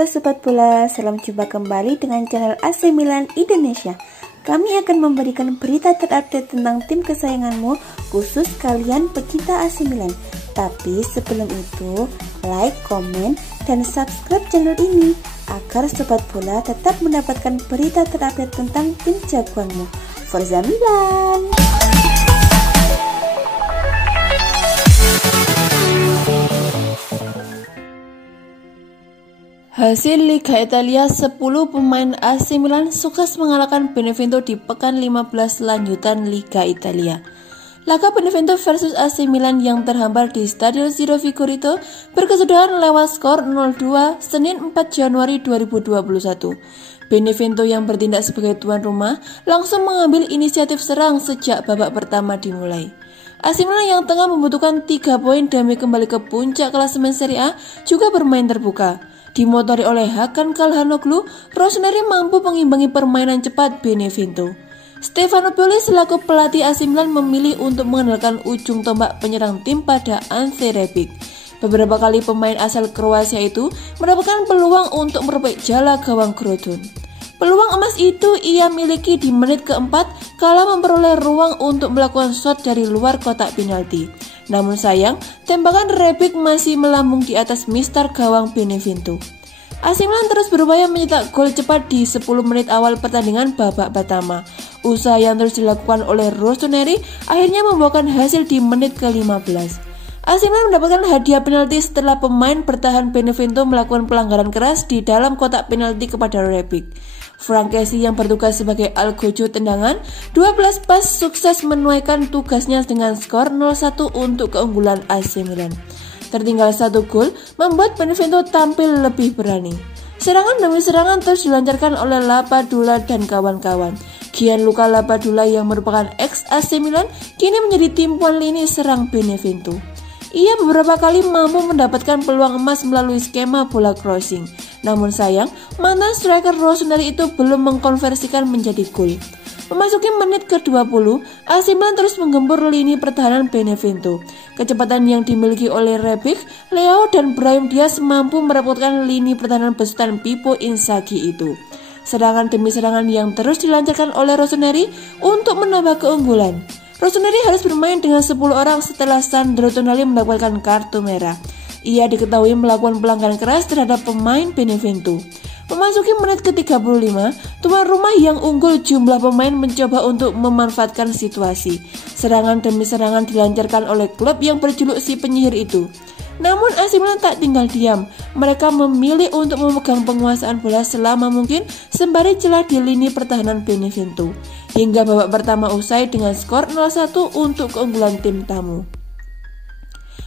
Halo Sobat Bola, salam jumpa kembali dengan channel AC Milan Indonesia. Kami akan memberikan berita terupdate tentang tim kesayanganmu, khusus kalian pecinta AC Milan. Tapi sebelum itu, like, komen, dan subscribe channel ini agar Sobat Bola tetap mendapatkan berita terupdate tentang tim jagoanmu. Forza Milan! Hasil Liga Italia, 10 pemain AC Milan sukses mengalahkan Benevento di pekan 15 lanjutan Liga Italia. Laga Benevento versus AC Milan yang terhambar di Stadio San Siro berkesudahan lewat skor 0-2 Senin 4 Januari 2021. Benevento yang bertindak sebagai tuan rumah langsung mengambil inisiatif serang sejak babak pertama dimulai. AC Milan yang tengah membutuhkan 3 poin demi kembali ke puncak klasemen Serie A juga bermain terbuka. Dimotori oleh Hakan Calhanoglu, Rossoneri mampu mengimbangi permainan cepat Benevento. Stefano Pioli selaku pelatih AC Milan memilih untuk mengandalkan ujung tombak penyerang tim pada Ante Rebic. Beberapa kali pemain asal Kroasia itu mendapatkan peluang untuk merobek jala gawang Crotone. Peluang emas itu ia miliki di menit keempat kala memperoleh ruang untuk melakukan shot dari luar kotak penalti. Namun sayang, tembakan Rebic masih melambung di atas mistar gawang Benevento. AC Milan terus berupaya mencetak gol cepat di 10 menit awal pertandingan babak pertama. Usaha yang terus dilakukan oleh Rossoneri akhirnya membuahkan hasil di menit ke-15. AC Milan mendapatkan hadiah penalti setelah pemain bertahan Benevento melakukan pelanggaran keras di dalam kotak penalti kepada Rebic. Frank Kessie yang bertugas sebagai algojo tendangan 12 pas sukses menuaikan tugasnya dengan skor 0-1 untuk keunggulan AC Milan. Tertinggal 1 gol membuat Benevento tampil lebih berani. Serangan demi serangan terus dilancarkan oleh Lapadula dan kawan-kawan. Gianluca Lapadula yang merupakan ex AC Milan kini menjadi timbunan lini serang Benevento. Ia beberapa kali mampu mendapatkan peluang emas melalui skema bola crossing. Namun sayang, mantan striker Rossoneri itu belum mengkonversikan menjadi gol. Memasuki menit ke-20, AC Milan terus menggempur lini pertahanan Benevento. Kecepatan yang dimiliki oleh Rebic, Leao dan Brahim Diaz mampu merepotkan lini pertahanan besutan Pippo Inzaghi itu. Serangan demi serangan yang terus dilancarkan oleh Rossoneri untuk menambah keunggulan. Rossoneri harus bermain dengan 10 orang setelah Sandro Tonali mendapatkan kartu merah. Ia diketahui melakukan pelanggaran keras terhadap pemain Benevento. Memasuki menit ke-35, tuan rumah yang unggul jumlah pemain mencoba untuk memanfaatkan situasi. Serangan demi serangan dilancarkan oleh klub yang berjuluk si penyihir itu. Namun AC Milan tak tinggal diam. Mereka memilih untuk memegang penguasaan bola selama mungkin sembari celah di lini pertahanan Benevento. Hingga babak pertama usai dengan skor 0-1 untuk keunggulan tim tamu.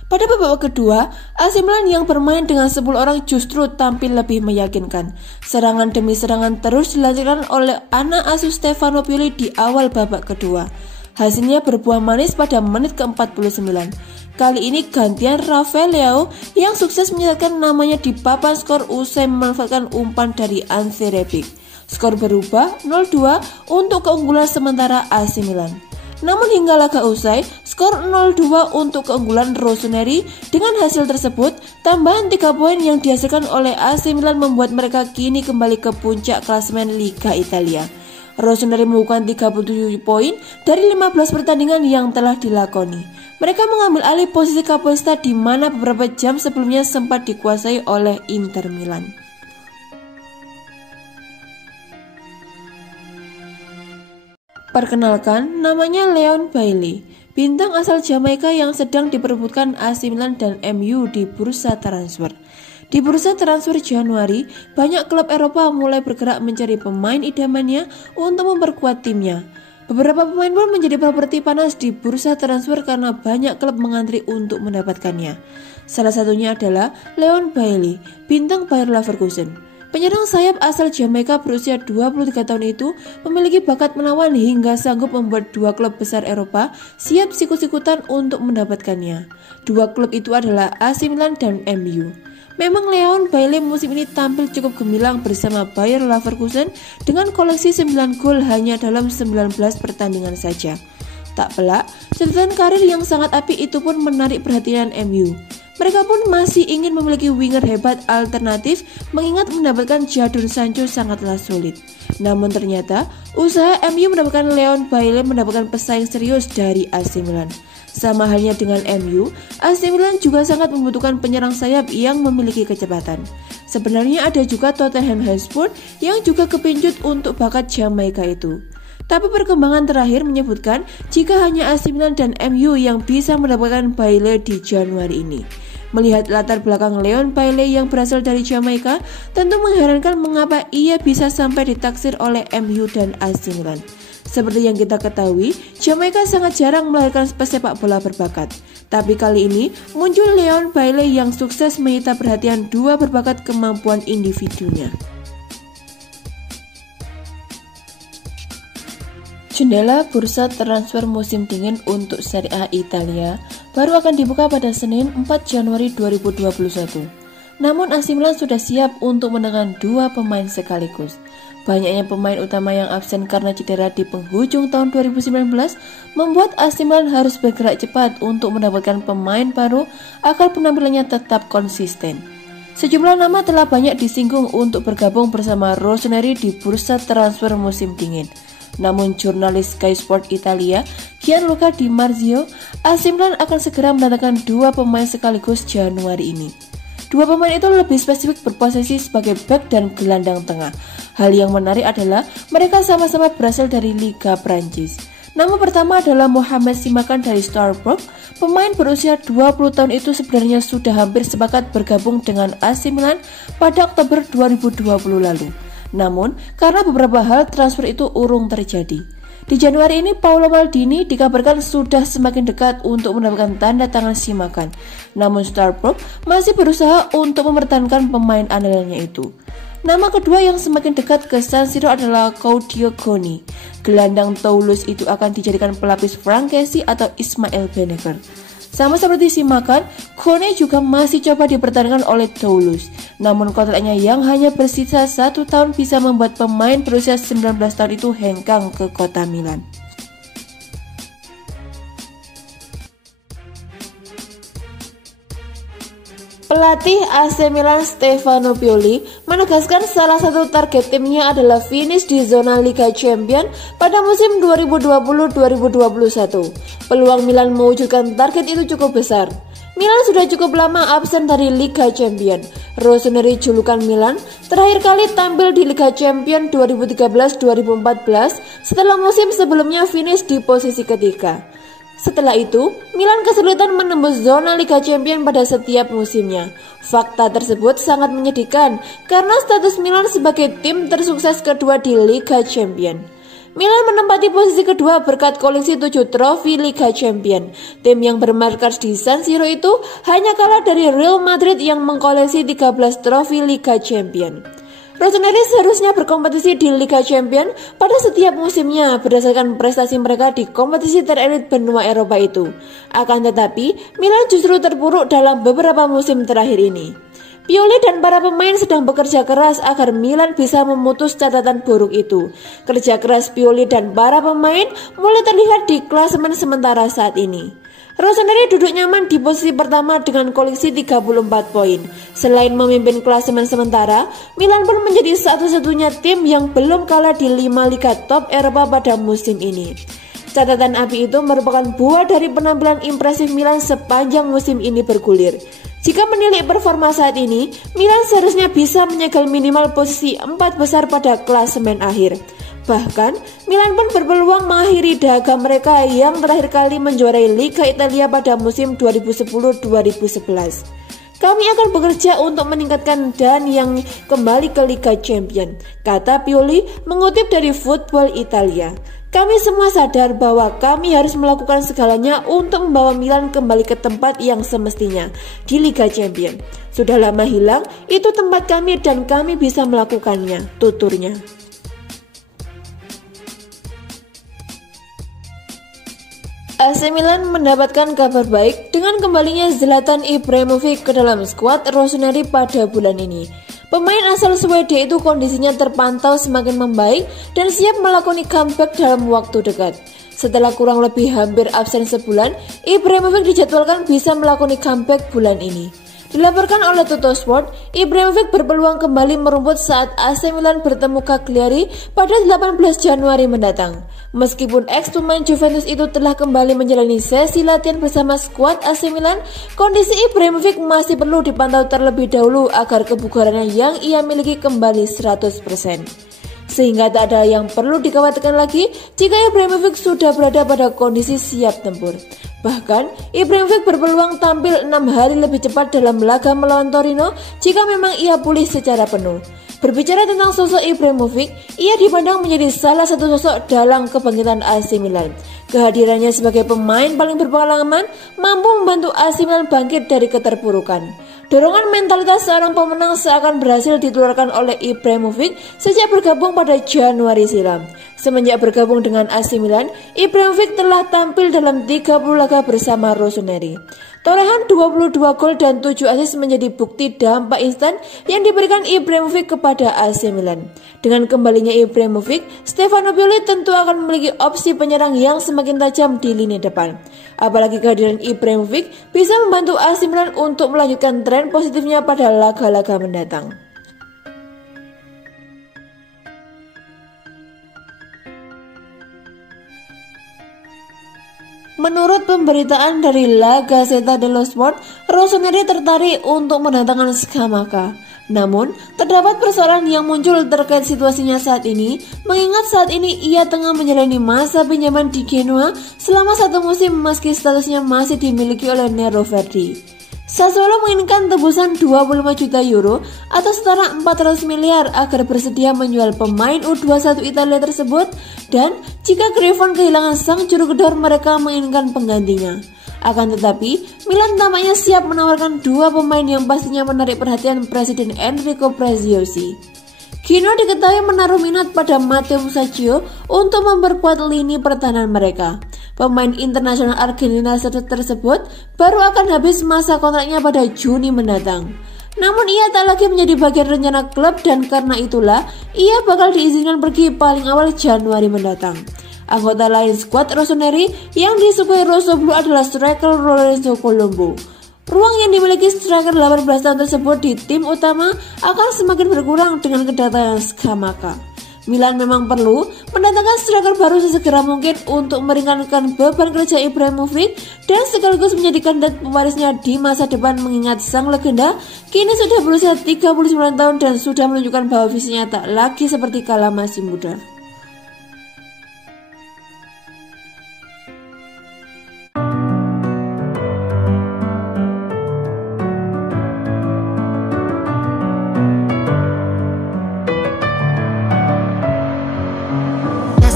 Pada babak kedua, AC Milan yang bermain dengan 10 orang justru tampil lebih meyakinkan. Serangan demi serangan terus dilancarkan oleh anak asuh Stefano Pioli di awal babak kedua. Hasilnya berbuah manis pada menit ke-49. Kali ini gantian Rafael Leao yang sukses menyematkan namanya di papan skor usai memanfaatkan umpan dari Ante Rebic. Skor berubah 0-2 untuk keunggulan sementara AC Milan. Namun hingga laga usai, skor 0-2 untuk keunggulan Rossoneri. Dengan hasil tersebut, tambahan 3 poin yang dihasilkan oleh AC Milan membuat mereka kini kembali ke puncak klasemen Liga Italia. Rossoneri membukukan 37 poin dari 15 pertandingan yang telah dilakoni. Mereka mengambil alih posisi Capolista di mana beberapa jam sebelumnya sempat dikuasai oleh Inter Milan. Perkenalkan, namanya Leon Bailey, bintang asal Jamaika yang sedang diperebutkan AC Milan dan MU di bursa transfer. Di bursa transfer Januari, banyak klub Eropa mulai bergerak mencari pemain idamannya untuk memperkuat timnya. Beberapa pemain pun menjadi properti panas di bursa transfer karena banyak klub mengantri untuk mendapatkannya. Salah satunya adalah Leon Bailey, bintang Bayer Leverkusen. Penyerang sayap asal Jamaika berusia 23 tahun itu memiliki bakat menawan hingga sanggup membuat 2 klub besar Eropa siap sikut-sikutan untuk mendapatkannya. 2 klub itu adalah AC Milan dan MU. Memang Leon Bailey musim ini tampil cukup gemilang bersama Bayer Leverkusen dengan koleksi 9 gol hanya dalam 19 pertandingan saja. Tak pelak, catatan karir yang sangat apik itu pun menarik perhatian MU. Mereka pun masih ingin memiliki winger hebat alternatif mengingat mendapatkan Jadon Sancho sangatlah sulit. Namun ternyata usaha MU mendapatkan Leon Bailey mendapatkan pesaing serius dari AC Milan. Sama halnya dengan MU, AC Milan juga sangat membutuhkan penyerang sayap yang memiliki kecepatan. Sebenarnya ada juga Tottenham Hotspur yang juga kepincut untuk bakat Jamaika itu. Tapi perkembangan terakhir menyebutkan jika hanya AC Milan dan MU yang bisa mendapatkan Bailey di Januari ini. Melihat latar belakang Leon Bailey yang berasal dari Jamaika, tentu mengherankan mengapa ia bisa sampai ditaksir oleh MU dan AC Milan. Seperti yang kita ketahui, Jamaika sangat jarang melahirkan pesepak bola berbakat. Tapi kali ini muncul Leon Bailey yang sukses menyita perhatian dua berbakat kemampuan individunya. Jendela bursa transfer musim dingin untuk Serie A Italia baru akan dibuka pada Senin 4 Januari 2021. Namun AC Milan sudah siap untuk mendatangkan dua pemain sekaligus. Banyaknya pemain utama yang absen karena cedera di penghujung tahun 2019 membuat AC Milan harus bergerak cepat untuk mendapatkan pemain baru agar penampilannya tetap konsisten. Sejumlah nama telah banyak disinggung untuk bergabung bersama Rossoneri di bursa transfer musim dingin. Namun jurnalis Sky Sport Italia, Gianluca Di Marzio, AC Milan akan segera mendatangkan dua pemain sekaligus Januari ini. Dua pemain itu lebih spesifik berposisi sebagai bek dan gelandang tengah. Hal yang menarik adalah mereka sama-sama berasal dari Liga Prancis. Nama pertama adalah Mohamed Simakan dari Strasbourg. Pemain berusia 20 tahun itu sebenarnya sudah hampir sepakat bergabung dengan AC Milan pada Oktober 2020 lalu. Namun, karena beberapa hal transfer itu urung terjadi. Di Januari ini, Paolo Maldini dikabarkan sudah semakin dekat untuk mendapatkan tanda tangan Simakan. Namun Strasbourg masih berusaha untuk mempertahankan pemain andalannya itu. Nama kedua yang semakin dekat ke San Siro adalah Claudio Coni. Gelandang Toulouse itu akan dijadikan pelapis Frankesi atau Ismail Beneker. Sama seperti Simakan, Coni juga masih coba dipertahankan oleh Toulouse. Namun kontraknya yang hanya bersisa 1 tahun bisa membuat pemain berusia 19 tahun itu hengkang ke kota Milan. Pelatih AC Milan Stefano Pioli menegaskan salah satu target timnya adalah finish di zona Liga Champions pada musim 2020-2021. Peluang Milan mewujudkan target itu cukup besar. Milan sudah cukup lama absen dari Liga Champions. Rossoneri julukan Milan terakhir kali tampil di Liga Champions 2013-2014 setelah musim sebelumnya finish di posisi ketiga. Setelah itu, Milan kesulitan menembus zona Liga Champions pada setiap musimnya. Fakta tersebut sangat menyedihkan karena status Milan sebagai tim tersukses kedua di Liga Champions. Milan menempati posisi kedua berkat koleksi 7 trofi Liga Champions. Tim yang bermarkas di San Siro itu hanya kalah dari Real Madrid yang mengkoleksi 13 trofi Liga Champions. Rossoneri seharusnya berkompetisi di Liga Champions pada setiap musimnya berdasarkan prestasi mereka di kompetisi terelit benua Eropa itu. Akan tetapi, Milan justru terpuruk dalam beberapa musim terakhir ini. Pioli dan para pemain sedang bekerja keras agar Milan bisa memutus catatan buruk itu. Kerja keras Pioli dan para pemain mulai terlihat di klasemen sementara saat ini. Rossoneri duduk nyaman di posisi pertama dengan koleksi 34 poin. Selain memimpin klasemen sementara, Milan pun menjadi satu-satunya tim yang belum kalah di 5 liga top Eropa pada musim ini. Catatan api itu merupakan buah dari penampilan impresif Milan sepanjang musim ini bergulir. Jika menilik performa saat ini, Milan seharusnya bisa menyegel minimal posisi 4 besar pada klasemen akhir. Bahkan, Milan pun berpeluang mengakhiri dahaga mereka yang terakhir kali menjuarai Liga Italia pada musim 2010-2011. Kami akan bekerja untuk meningkatkan dan yang kembali ke Liga Champions, kata Pioli mengutip dari Football Italia. Kami semua sadar bahwa kami harus melakukan segalanya untuk membawa Milan kembali ke tempat yang semestinya di Liga Champions. Sudah lama hilang, itu tempat kami dan kami bisa melakukannya, tuturnya. AC Milan mendapatkan kabar baik dengan kembalinya Zlatan Ibrahimovic ke dalam skuad Rossoneri pada bulan ini. Pemain asal Swedia itu kondisinya terpantau semakin membaik dan siap melakoni comeback dalam waktu dekat. Setelah kurang lebih hampir absen sebulan, Ibrahimovic dijadwalkan bisa melakukan comeback bulan ini. Dilaporkan oleh Tuttosport, Ibrahimovic berpeluang kembali merumput saat AC Milan bertemu Cagliari pada 18 Januari mendatang. Meskipun ex-pemain Juventus itu telah kembali menjalani sesi latihan bersama skuad AC Milan, kondisi Ibrahimovic masih perlu dipantau terlebih dahulu agar kebugarannya yang ia miliki kembali 100%. Sehingga tak ada yang perlu dikhawatirkan lagi jika Ibrahimovic sudah berada pada kondisi siap tempur. Bahkan, Ibrahimovic berpeluang tampil 6 hari lebih cepat dalam laga melawan Torino jika memang ia pulih secara penuh. Berbicara tentang sosok Ibrahimovic, ia dipandang menjadi salah satu sosok dalam kebangkitan AC Milan. Kehadirannya sebagai pemain paling berpengalaman mampu membantu AC Milan bangkit dari keterpurukan. Dorongan mentalitas seorang pemenang seakan berhasil ditularkan oleh Ibrahimovic sejak bergabung pada Januari silam. Semenjak bergabung dengan AC Milan, Ibrahimovic telah tampil dalam 30 laga bersama Rossoneri. Torehan 22 gol dan 7 assist menjadi bukti dampak instan yang diberikan Ibrahimovic kepada AC Milan. Dengan kembalinya Ibrahimovic, Stefano Pioli tentu akan memiliki opsi penyerang yang semakin tajam di lini depan. Apalagi kehadiran Ibrahimovic bisa membantu AC Milan untuk melanjutkan tren positifnya pada laga-laga mendatang. Menurut pemberitaan dari La Gazzetta dello Sport, Rossoneri tertarik untuk mendatangkan Scamacca. Namun, terdapat persoalan yang muncul terkait situasinya saat ini, mengingat saat ini ia tengah menjalani masa pinjaman di Genoa selama 1 musim meski statusnya masih dimiliki oleh Nero Verdi. Sassuolo menginginkan tebusan 25 juta euro atau setara 400 miliar agar bersedia menjual pemain U21 Italia tersebut, dan jika Crevon kehilangan sang juru gedor mereka menginginkan penggantinya. Akan tetapi, Milan tampaknya siap menawarkan 2 pemain yang pastinya menarik perhatian Presiden Enrico Preziosi. Genoa diketahui menaruh minat pada Matteo Musacchio untuk memperkuat lini pertahanan mereka. Pemain internasional Argentina tersebut baru akan habis masa kontraknya pada Juni mendatang. Namun ia tak lagi menjadi bagian rencana klub dan karena itulah ia bakal diizinkan pergi paling awal Januari mendatang. Anggota lain skuad Rossoneri yang disukai Rosso Blu adalah striker Lorenzo Colombo. Ruang yang dimiliki striker 18 tahun tersebut di tim utama akan semakin berkurang dengan kedatangan Scamacca. Milan memang perlu mendatangkan striker baru sesegera mungkin untuk meringankan beban kerja Ibrahimovic dan sekaligus menjadi kandidat pewarisnya di masa depan, mengingat sang legenda kini sudah berusia 39 tahun dan sudah menunjukkan bahwa visinya tak lagi seperti kala masih muda.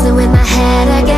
With my head again.